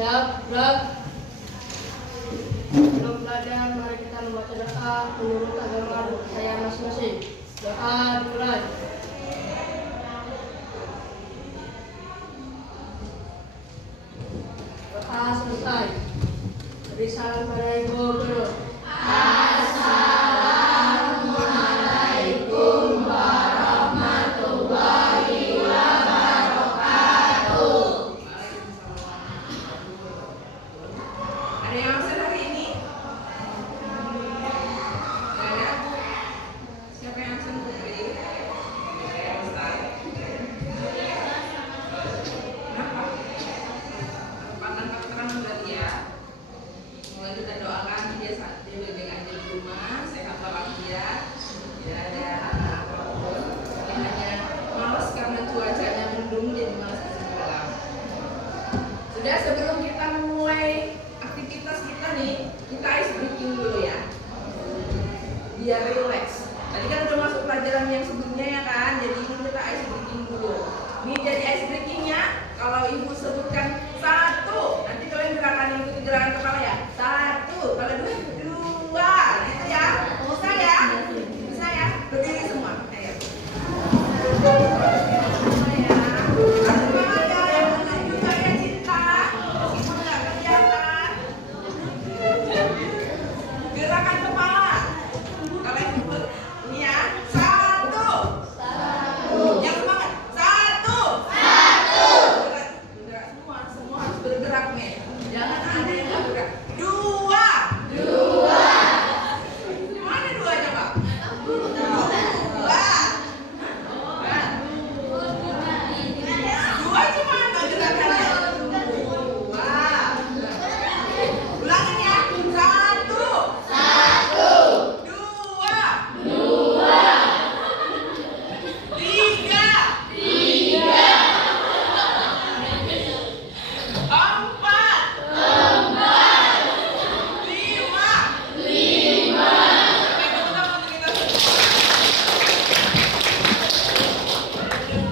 Siap, gerak. Sebelum belajar, mari kita membaca doa menurut agama saya masing-masing. Doa dimulai. Doa selesai. Beri salam pada ibu guru. Assalamualaikum warahmatullahi wabarakatuh. Ada yang absen hari ini? Gak ada? Siapa yang absen Putri? Kenapa? Tempat terang berarti ya. Mulai kita doakan dia baik-baik aja di rumah, sehat walafiat, tidak ada apapun. Dia hanya malas karena cuacanya mendung jadi malas ke sekolah. Sudah, sebelum kita mulai aktivitas kita nih, kita ice breaking dulu ya, biar relax. Tadi kan udah masuk pelajaran yang sebelumnya ya kan, jadi ini kita ice breaking dulu. Ini jadi ice breakingnya, kalau ibu sebutkan 1, nanti kalian ikuti gerakan kepala ya. 1, kalau 2, 2, itu ya. Bisa ya? Bisa ya? Berdiri semua. Ayo. Semua ya. Semangat ya, yang benar juga ya cinta. Meskipun nggak kelihatan. Gerakan kepala. Kalian ikut. Ini ya. 1. Yang semangat. 1. Bergerak semua harus bergerak nih. Jangan ada yang nggak bergerak. 2. Mana 2-nya, Pak? 2. 2 cuma ada gerakannya. 2. Ulangin ya. 1. 2. 3. 4. 5. Oke, tepuk tangan untuk kita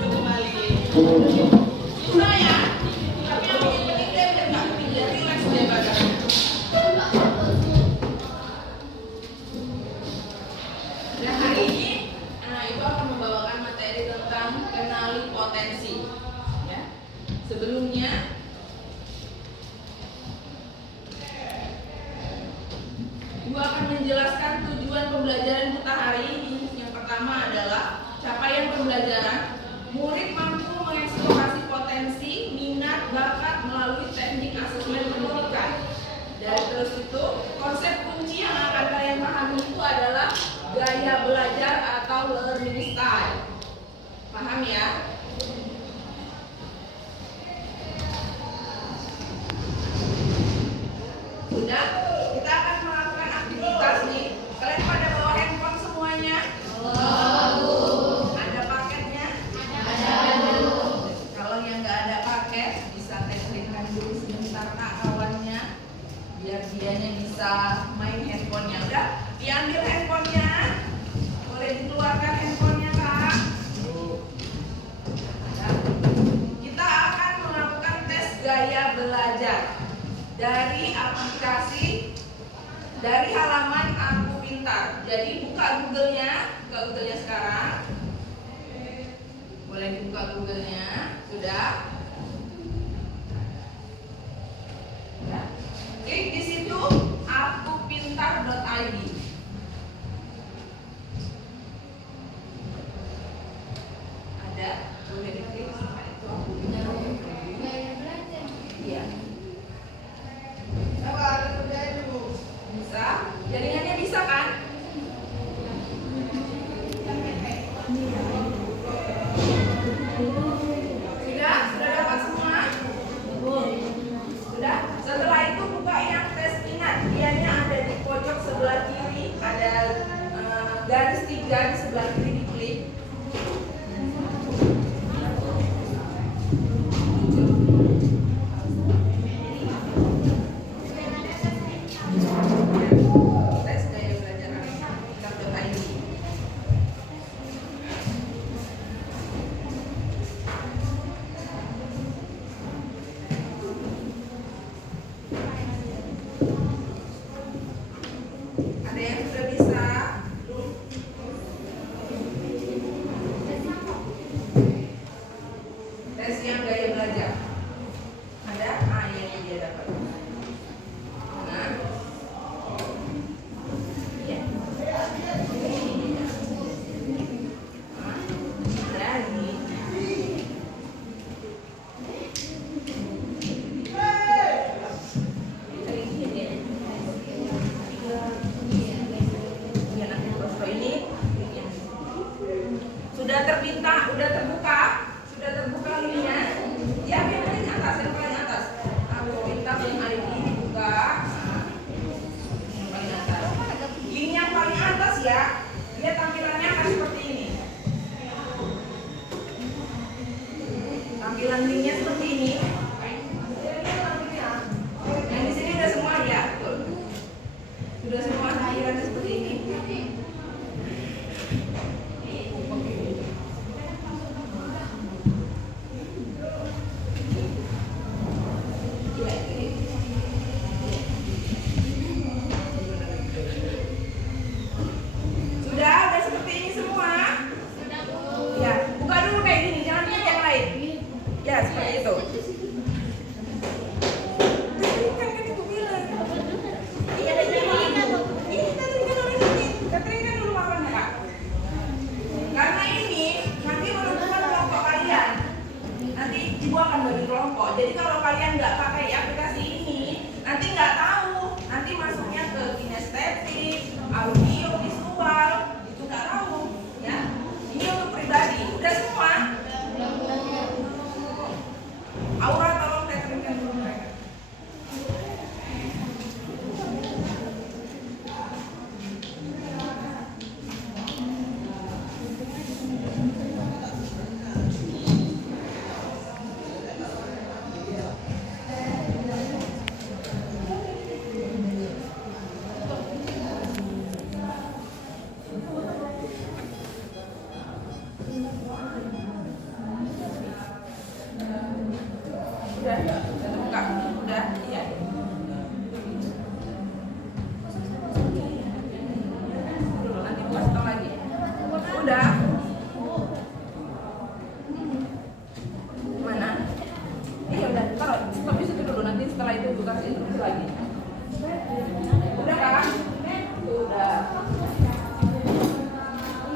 kembali. Susah ya, tapi yang bikin penting deh biar nggak biar relax deh badannya. Dan hari ini, Ibu akan membawakan materi tentang kenali potensi. Ya. Sebelumnya, Ibu akan menjelaskan tujuan pembelajaran kita hari ini. Yang pertama adalah capaian pembelajaran. Murid mampu mengeksplorasi potensi, minat, bakat melalui teknik asesmen pendidikan. Dan terus itu, konsep kunci yang akan kalian pahami itu adalah gaya belajar atau learning style. Paham ya? Sudah? Kita akan melakukan aktivitas nih. Kalian pada bawa handphone semuanya? Ada paketnya? Kalau yang nggak ada paket, bisa telepon dulu sebentar kak kawannya, biar dianya bisa main handphonenya. Udah, diambil handphonenya. Boleh dikeluarkan handphonenya kak. Ya. Kita akan melakukan tes gaya belajar dari aplikasi dari halaman Aku Pintar. Jadi buka Google-nya sekarang. Boleh dibuka Google-nya, sudah. Ya. Klik di situ akupintar.id. Ada, boleh diklik. Itu Aku Pintar. Iya. Bisa? Jaringannya bisa kan? Sudah Kan ibu bilang. Iya, keteringkan oleh ini. Keteringkan dulu makannya, Kak. Karena ini nanti menentukan kelompok kalian. Nanti ibu akan bagi kelompok. Jadi kalau kalian nggak pakai aplikasi ini, nanti nggak tahu. Nanti masuknya ke kinestetik, audio, visual, itu nggak tahu. Ya, ini untuk pribadi. Udah semua. Aura tolong keteringkan dulu mereka. Udah terbuka, udah, iya. Dulu nanti buka setel lagi. Udah. Mana? Iya udah, taruh stop di situ dulu. Nanti setelah itu buka itu lagi. Udah kan? Udah.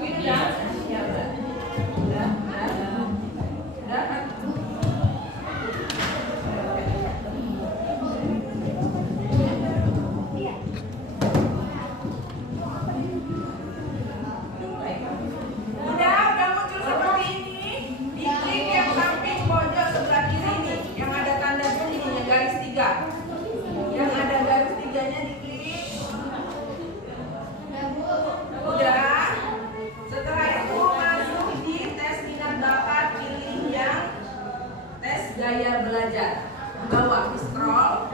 Ini udah. Ya udah. Udah. Udah kan? Udah muncul seperti ini. Diklik yang samping pojok sebelah kiri ini, yang ada tanda ini, yang garis 3. Yang ada garis 3-nya diklik. Udah. Setelah itu masuk di tes minat bakat, pilih yang tes gaya belajar. Bawah scroll.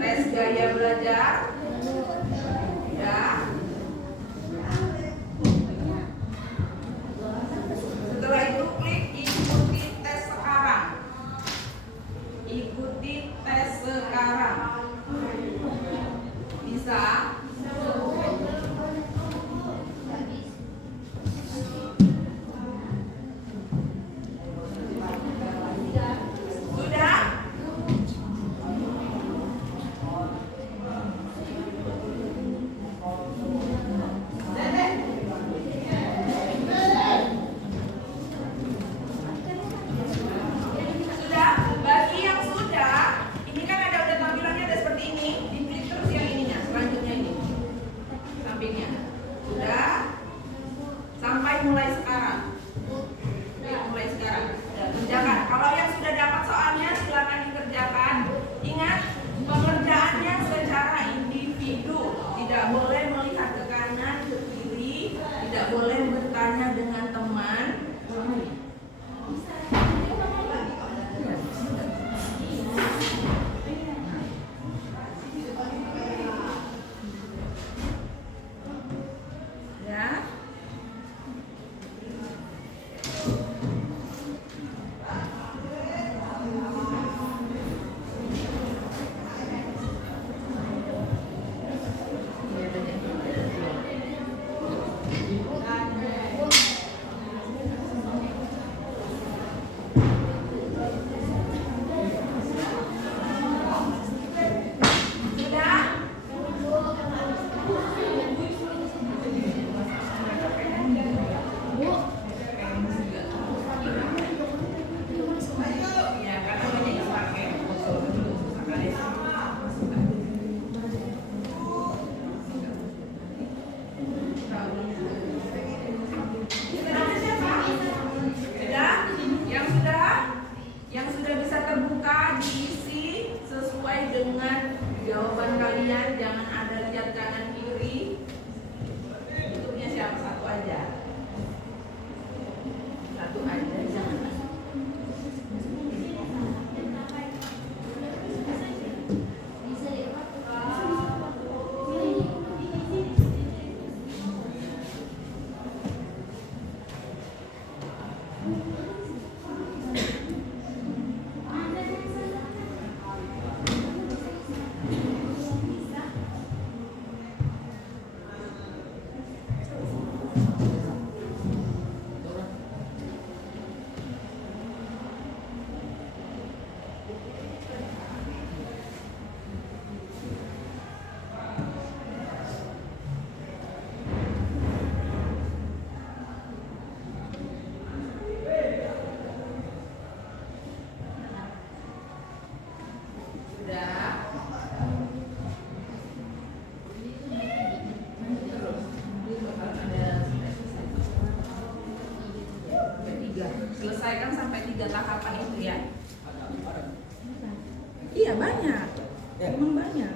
Tes gaya belajar. Ya. Setelah itu klik ikuti tes sekarang. Ikuti tes sekarang. Bisa? Sudah? Sudah, bagi yang sudah, ini kan udah tampilannya ada seperti ini, diklik terus yang ininya, selanjutnya ini, sampingnya. Sudah, sampai mulai sekarang. Mulai sekarang. Kerjakan. Kalau yang sudah dapat soalnya silakan dikerjakan. Ingat, pengerjaannya secara individu, tidak boleh melihat ke kanan, ke kiri, tidak boleh bertanya dengan teman. Ya. jawaban kalian jangan ada lihat kanan kiri. Itu punya siapa? Satu aja. Satu aja, jangan. lihat. Iya banyak, memang banyak.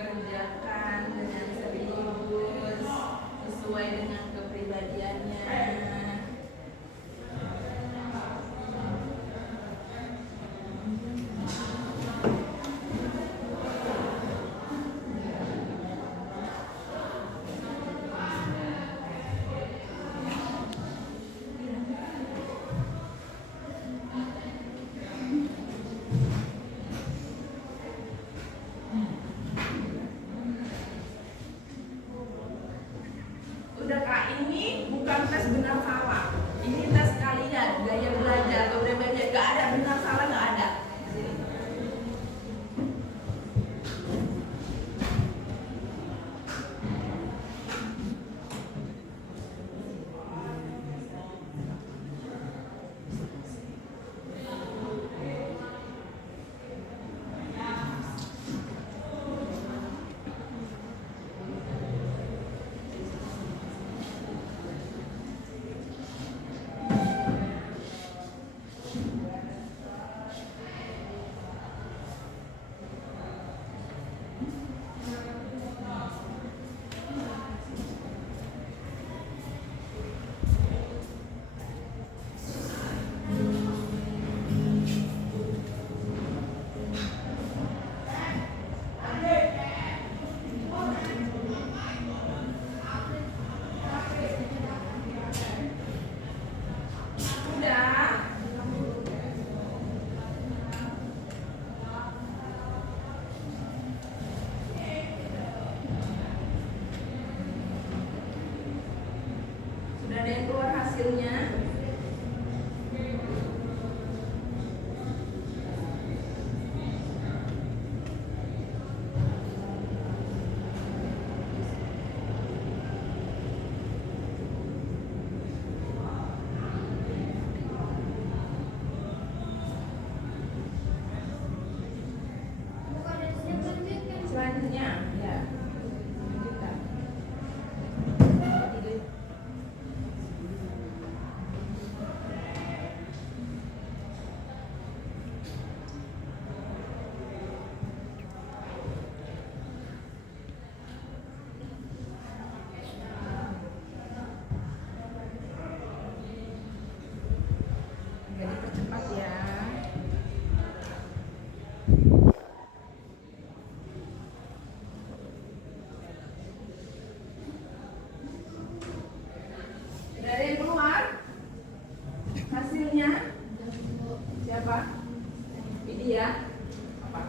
Kerjakan dengan serius sesuai dengan kepribadiannya. Udah Kak, ini bukan tes benar salah. Ini tes kalian, gaya belajar, kepribadian. Gak ada benar salah, gak ada. Sini. Sudah ada yang keluar hasilnya? Selanjutnya, ya. Lanjutkan. Jadi percepat ya. Sudah ada yang keluar hasilnya? Siapa? Widya. Apa?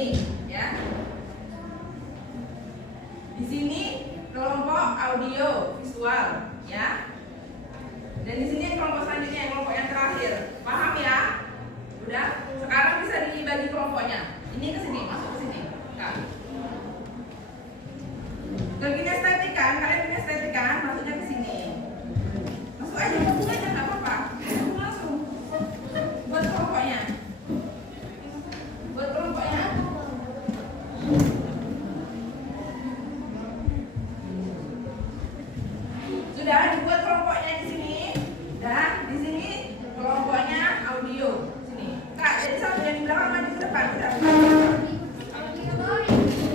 sini, ya. Di sini kelompok audio visual, ya. Dan di sini kelompok selanjutnya, kelompok yang terakhir. Paham ya? Udah? Sekarang bisa dibagi kelompoknya. Ini ke sini, masuk ke sini. Nah. Ke kinestetik kan? Kalian kinestetik kan? Masuknya ke sini. Masuk aja, nggak apa-apa. Langsung. Buat kelompoknya. Sudah dibuat kelompoknya di sini, dan di sini kelompoknya audio. Sini, Kak. Jadi satu yang di belakang maju ke depan.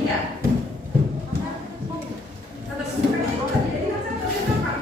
Iya. Satu jadi kan satu di belakang.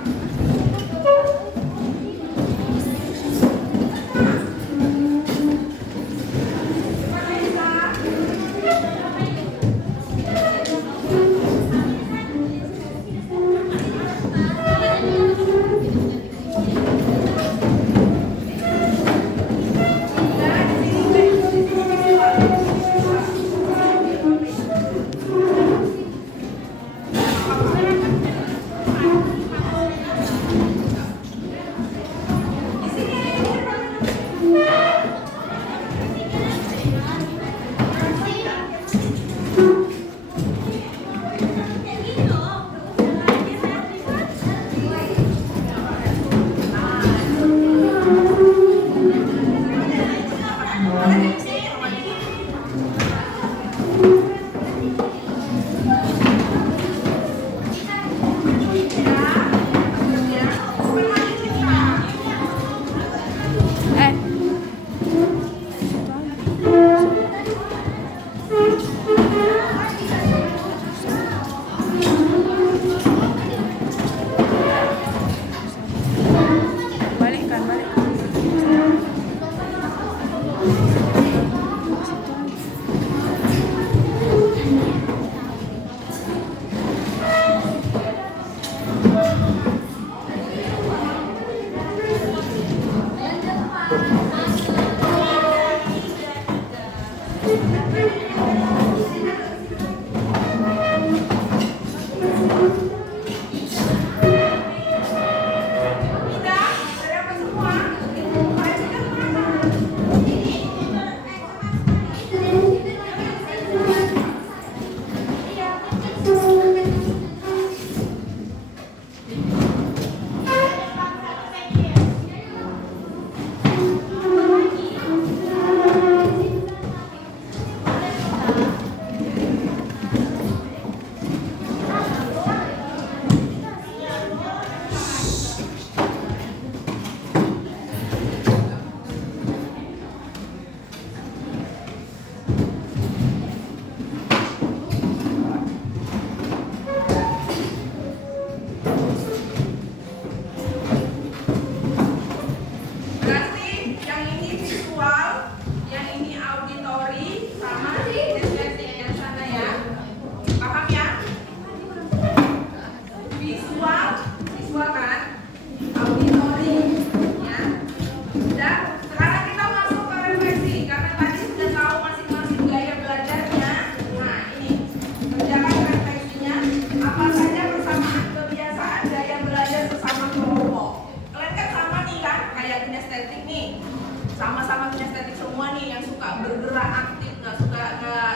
Sama-sama kinestetik semua nih, yang suka bergerak aktif, nggak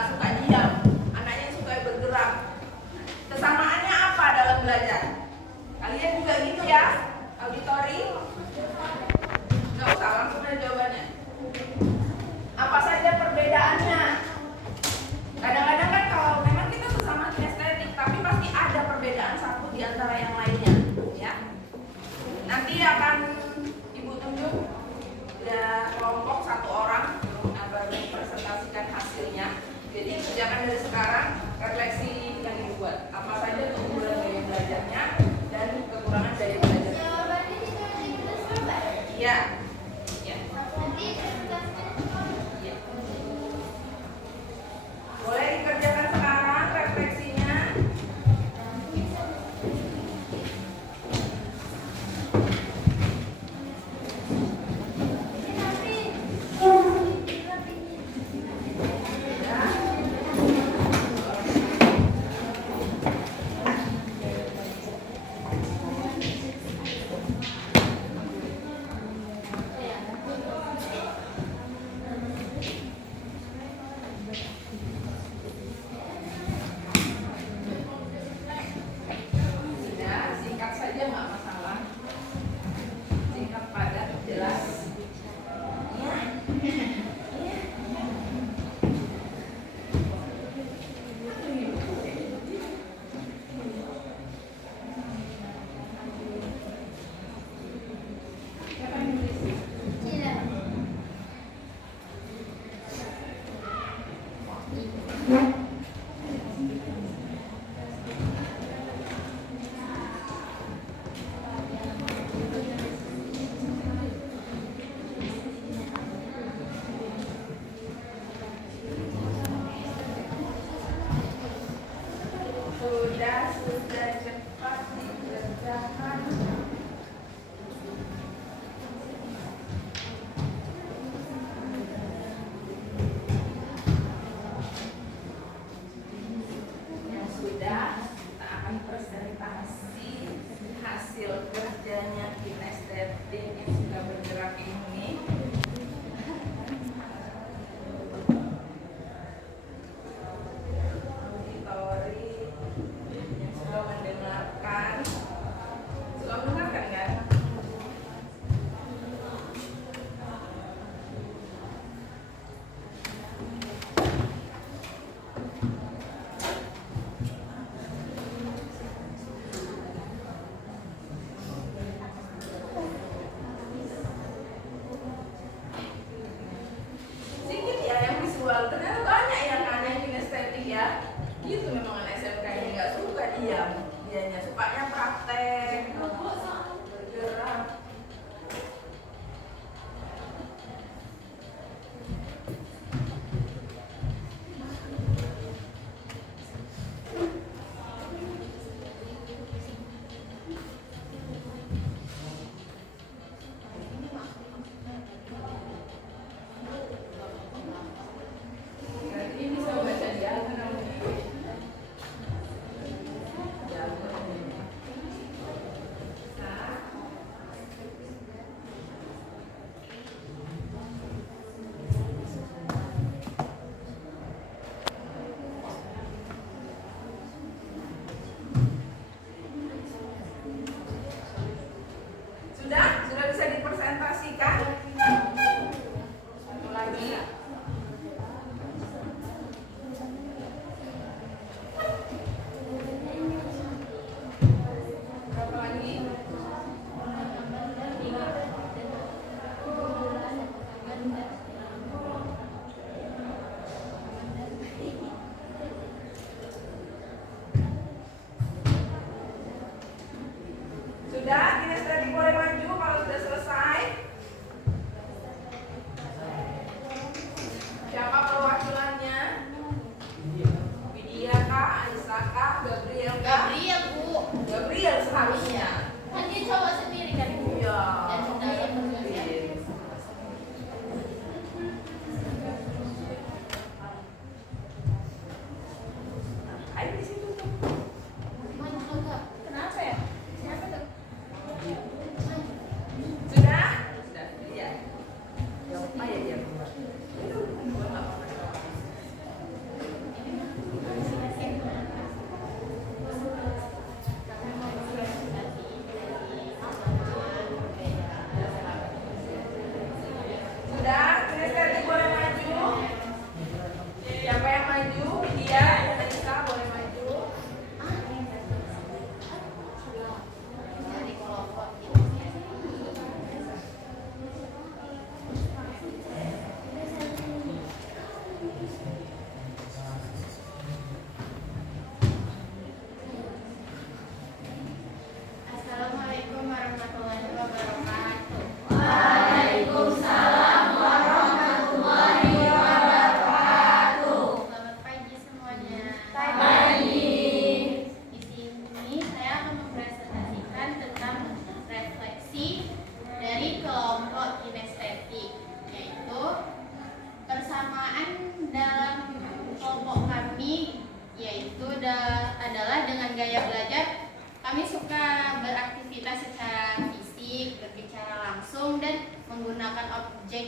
suka diam. Anaknya yang suka bergerak. Kesamaannya apa dalam belajar? Kalian juga gitu ya? Auditori? Nggak usah, langsung aja jawabannya. Apa saja perbedaannya? Kadang-kadang kan kalau memang kita sesama kinestetik, tapi pasti ada perbedaan satu di antara yang lainnya, ya. Nanti akan Ibu tunjuk ada kelompok satu orang baru presentasikan hasilnya. Jadi kerjakan dari sekarang refleksi yang dibuat. Apa saja keunggulan daya belajarnya dan kekurangan daya belajarnya. Iya. Ya. Boleh dikerjakan sekarang refleksinya.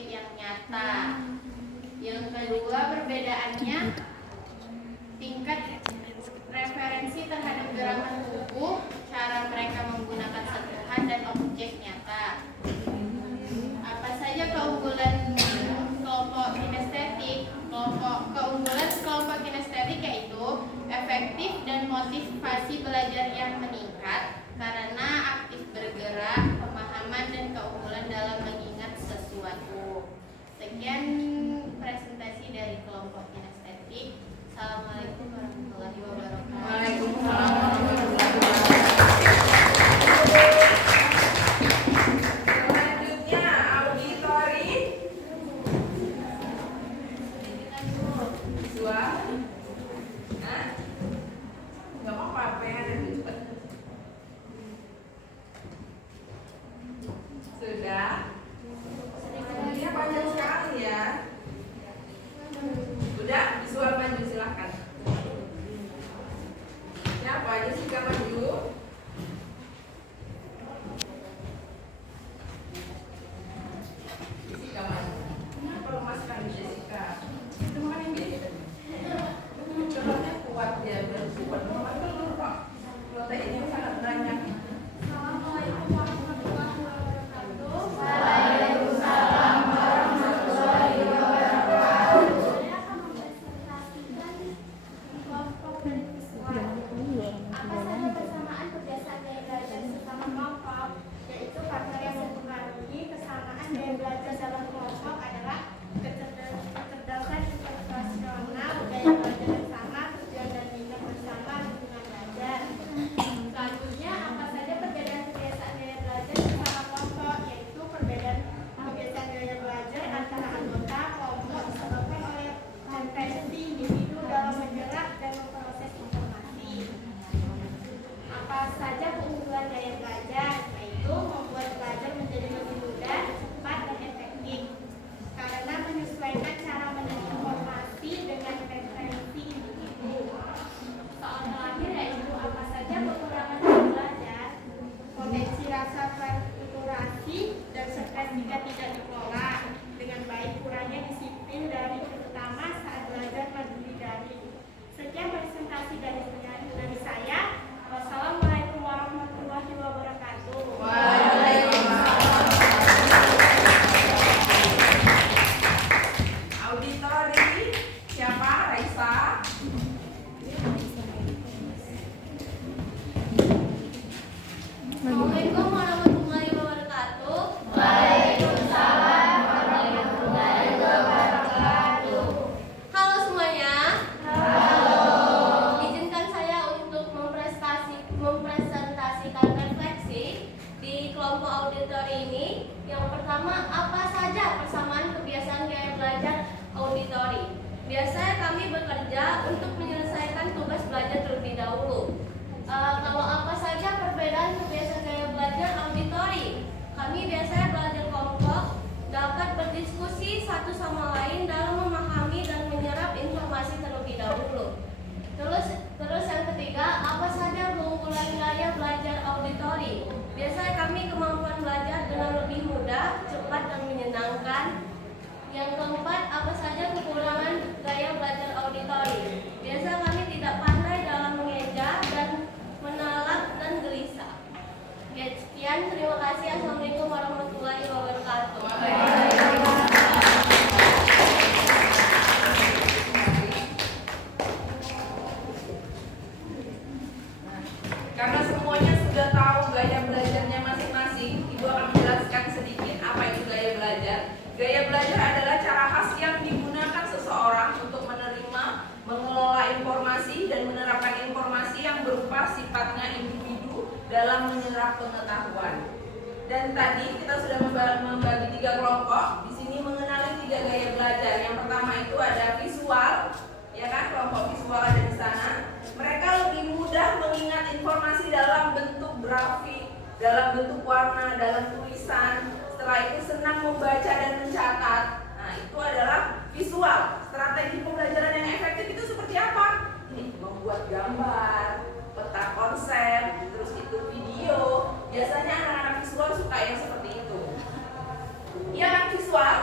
objek yang nyata. Yang kedua, perbedaannya tingkat referensi terhadap gerakan tubuh, cara mereka menggunakan sentuhan dan objek nyata. Apa saja keunggulan kelompok kinestetik? Keunggulan kelompok kinestetik yaitu efektif dan motivasi belajar yang meningkat karena aktif bergerak, pemahaman dan keunggulan dalam mengingat sesuatu. Sekian presentasi dari kelompok kinestetik. Assalamualaikum warahmatullahi wabarakatuh. Waalaikumsalam warahmatullahi wabarakatuh. Selanjutnya auditori. Visual. Hah? Nggak apa-apa, apa yang ada di cepat. Sudah. Ini panjang sekali ya. Udah, visual maju silahkan. Siapa aja sih yang maju? Jessica maju. Kenapa lemaskan Jessica? Itu kan yang biasa. Celotnya kuat dia, berkuat. Nomor dulu kok. Proteinnya sangat banyak. Assalamualaikum warahmatullahi wabarakatuh. Waalaikumsalam warahmatullahi wabarakatuh. Saya akan mempresentasikan kelompok dan visual. Apa saja persamaan kebiasaan gaya belajar sesama kelompok, yaitu faktor yang mempengaruhi kesamaan gaya belajar dalam kelompok adalah kecerdasan interpersonal, gaya belajar yang sama, tujuan dan minat bersama, lingkungan belajar. Selanjutnya, apa saja perbedaan kebiasaan gaya belajar sesama kelompok, yaitu perbedaan kebiasaan gaya belajar antara anggota kelompok disebabkan oleh tendensi individu dalam menyerap dan memproses informasi. Apa saja keunggulan gaya belajar, yaitu membuat belajar menjadi lebih mudah, cepat, dan efektif karena menyesuaikan cara menyerap informasi dengan preferensi individu. Soal terakhir yaitu apa saja kekurangan gaya belajar, potensi rasa frustasi dan stres jika tidak dikelola dengan baik, kurangnya disiplin terutama saat belajar mandiri daring. Sekian presentasi dari saya. Wassalamualaikum warahmatullahi wabarakatuh. Auditori. Siapa? Raisa. Assalamualaikum warahmatullahi wabarakatuh. Waalaikumsalam warahmatullahi wabarakatuh. Halo semuanya. Halo. Izinkan saya untuk mempresentasikan refleksi di kelompok auditori ini. Yang pertama, apa saja persamaan kebiasaan gaya belajar auditori? Biasanya kami bekerja untuk menyelesaikan tugas belajar terlebih dahulu. Kalau apa saja perbedaan kebiasaan gaya belajar auditori? Kami biasanya belajar kelompok, dapat berdiskusi satu sama lain dalam memahami dan menyerap informasi terlebih dahulu. Terus yang ketiga, apa saja keunggulan gaya belajar auditori? Biasanya kami kemampuan belajar dengan lebih mudah, cepat, dan menyenangkan. Yang keempat, apa saja kekurangan gaya belajar auditori? Biasa kami tidak pandai dalam mengeja dan menolak dan gelisah. Ya, sekian, terima kasih. Assalamualaikum warahmatullahi wabarakatuh. Karena semuanya sudah tahu gaya belajarnya masing-masing, Ibu akan menjelaskan sedikit apa itu gaya belajar. Gaya belajar adalah cara khas yang digunakan seseorang untuk menerima, mengelola informasi, dan menerapkan informasi yang berupa sifatnya individu dalam menyerap pengetahuan. Dan tadi kita sudah membagi 3 kelompok. Di sini mengenali 3 gaya belajar. Yang pertama itu ada visual, ya kan, kelompok visual ada di sana. Mereka lebih mudah mengingat informasi dalam bentuk grafik, dalam bentuk warna, dalam tulisan. Setelah itu senang membaca dan mencatat. Nah, itu adalah visual. Strategi pembelajaran yang efektif itu seperti apa? Ini membuat gambar, peta konsep, terus itu video. Biasanya anak-anak visual suka yang seperti itu. Iya kan, visual?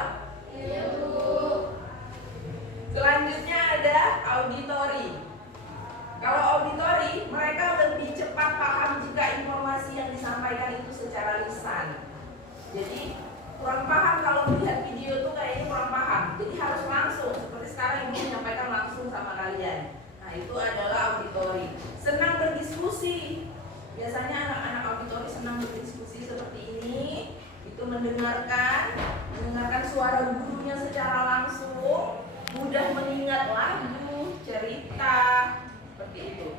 suara gurunya secara langsung, mudah mengingat lagu, cerita, seperti itu.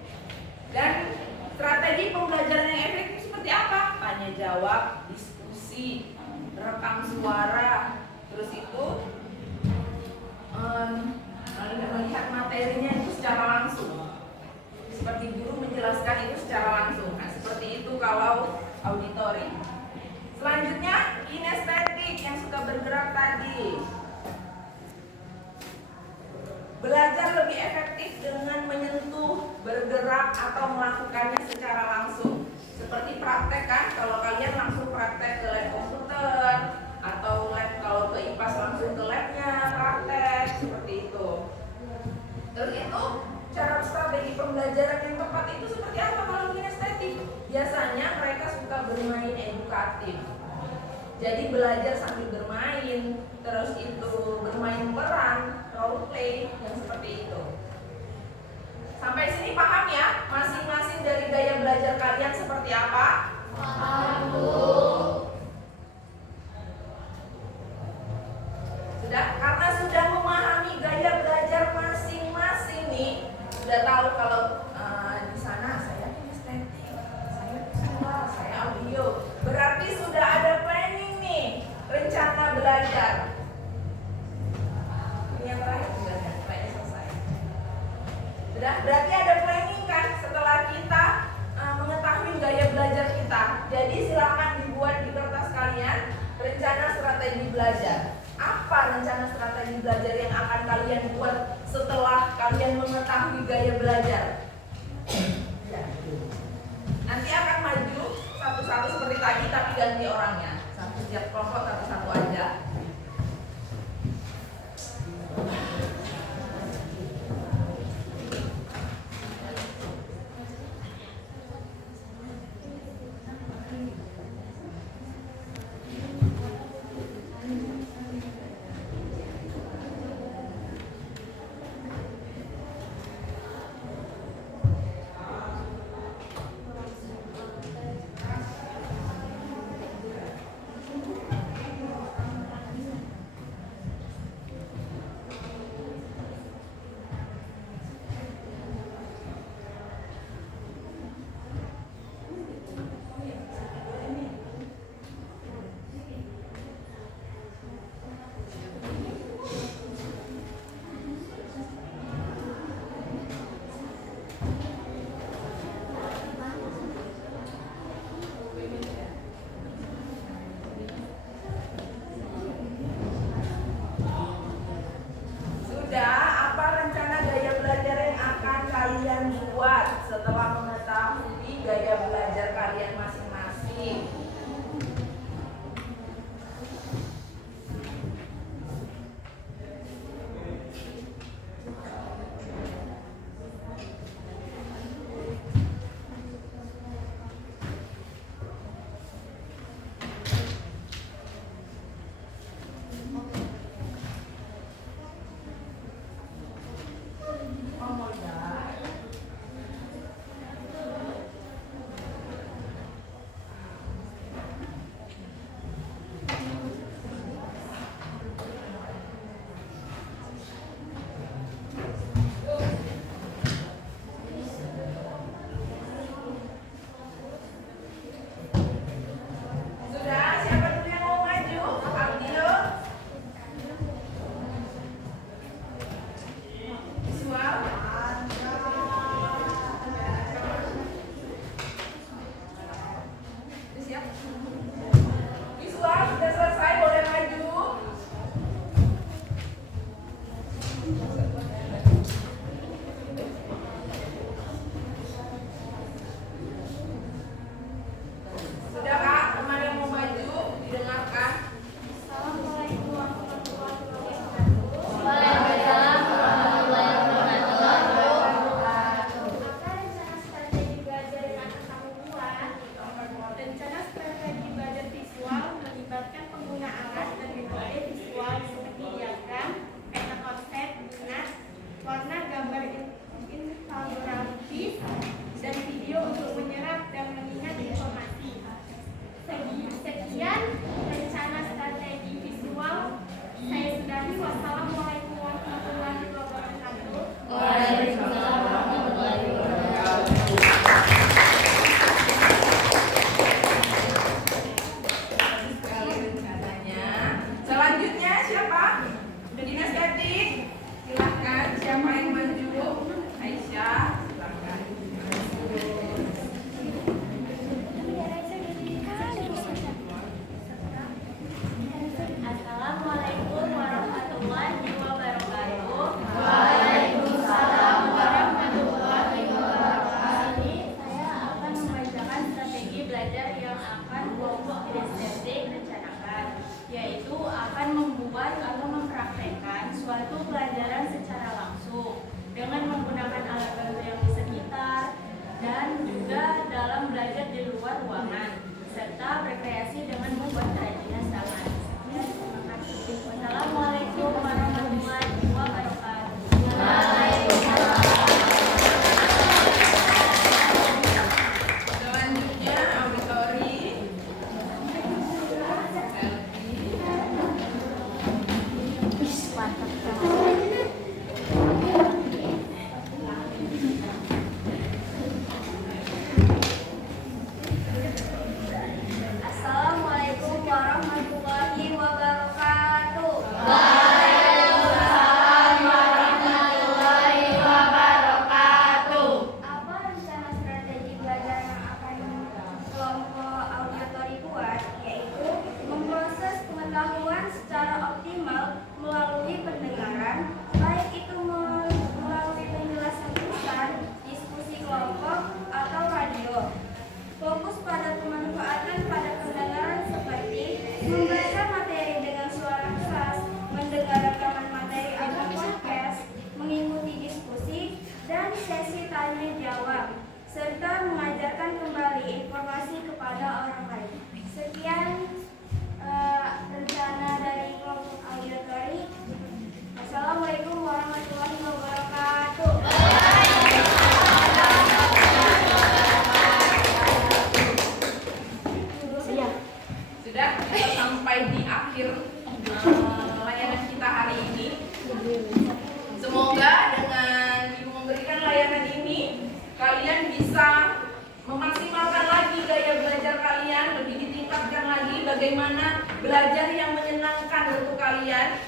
Dan strategi pembelajaran yang efektif seperti apa? Tanya jawab, diskusi, rekam suara, terus itu melihat materinya itu secara langsung. Seperti guru menjelaskan itu secara langsung. Nah, seperti itu kalau auditori. Selanjutnya kinestetik yang suka bergerak tadi. Belajar lebih efektif dengan menyentuh, bergerak atau melakukannya secara langsung. Seperti praktek kan, kalau kalian langsung praktek ke lab komputer atau lab, kalau ke IPAS langsung ke labnya praktek, seperti itu. Terus itu cara strategi pembelajaran yang tepat itu seperti apa kalau kinestetik? Biasanya mereka suka bermain edukatif. Jadi belajar sambil bermain, terus itu bermain peran, role play, yang seperti itu. Sampai sini paham ya? Masing-masing dari gaya belajar kalian seperti apa? Paham, Bu. Sudah? Karena sudah memahami gaya belajar masing-masing nih, sudah tahu kalau di sana saya kinestetik, saya visual, saya audio. Berarti sudah ada planning nih, rencana belajar. Ini yang terakhir sudah ya, kayaknya selesai. Sudah, berarti ada planning kan setelah kita mengetahui gaya belajar kita. Jadi silakan dibuat di kertas kalian rencana strategi belajar. Apa rencana strategi belajar yang akan kalian buat setelah kalian mengetahui gaya belajar? Ya. Nanti akan maju satu-satu seperti tadi tapi ganti orangnya. Satu setiap kelompok satu-satu aja. tetap rekreasi dengan membuat kerajinan tangan. Ya, terima kasih. Wassalamualaikum warahmatullahi wabarakatuh. Selanjutnya auditori. Assalamualaikum warahmatullahi wabarakatuh. Apa rencana strategi belajar yang akan kelompok auditori buat, yaitu memproses pengetahuan secara optimal melalui pendengaran, baik itu melalui penjelasan tulisan, diskusi kelompok, atau radio. Fokus pada pemanfaatan pada pendengaran seperti membaca materi dengan suara keras, mendengar rekaman materi atau podcast, mengikuti diskusi, dan sesi tanya jawab, serta mengajarkan kembali informasi kepada orang lain. Sekian rencana dari kelompok auditori. Wassalamualaikum warahmatullahi wabarakatuh. Sudah kita sampai di akhir layanan kita hari ini. Semoga dengan Ibu memberikan layanan ini, kalian bisa memaksimalkan lagi gaya belajar kalian, lebih ditingkatkan lagi bagaimana belajar yang menyenangkan untuk kalian,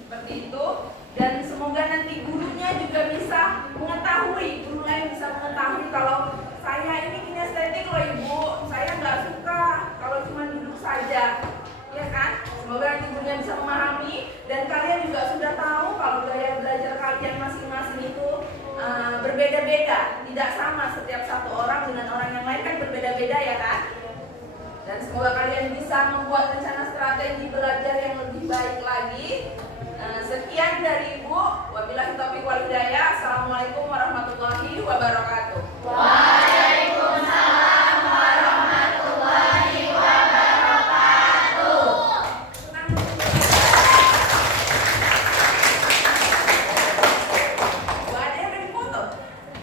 seperti itu. Dan semoga nanti gurunya juga bisa mengetahui, guru lain bisa mengetahui kalau saya ini kinestetik loh Ibu, saya nggak suka kalau cuma duduk saja, ya kan? Semoga nanti gurunya bisa memahami dan kalian juga sudah tahu kalau gaya belajar kalian masing-masing itu berbeda-beda, tidak sama setiap satu orang dengan orang yang lain kan berbeda-beda ya kan? Dan semoga kalian bisa membuat rencana strategi belajar yang lebih baik lagi